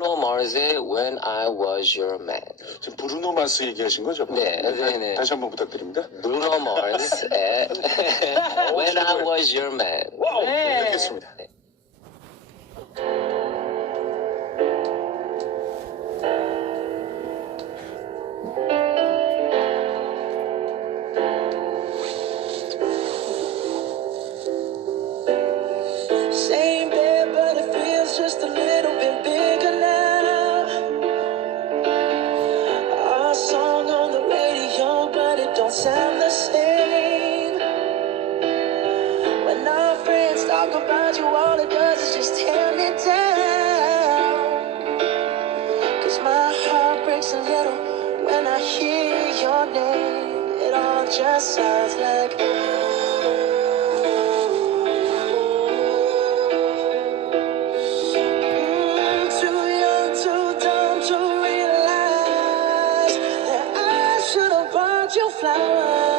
브루노 마스의 When I Was Your Man. 지금 브루노마스 얘기하신 거죠? 네. 다시 한번 부탁드립니다. 브루노 마스의 When I Was Your Man. 와우, 네. 듣겠습니다. 네. Same bed, but it feels just a little bit bigger now. Our song on the radio, but it don't sound the same. When our friends talk about you, all it does is just tear me down. 'Cause my heart breaks a little when I hear your name. It all just sounds like flowers.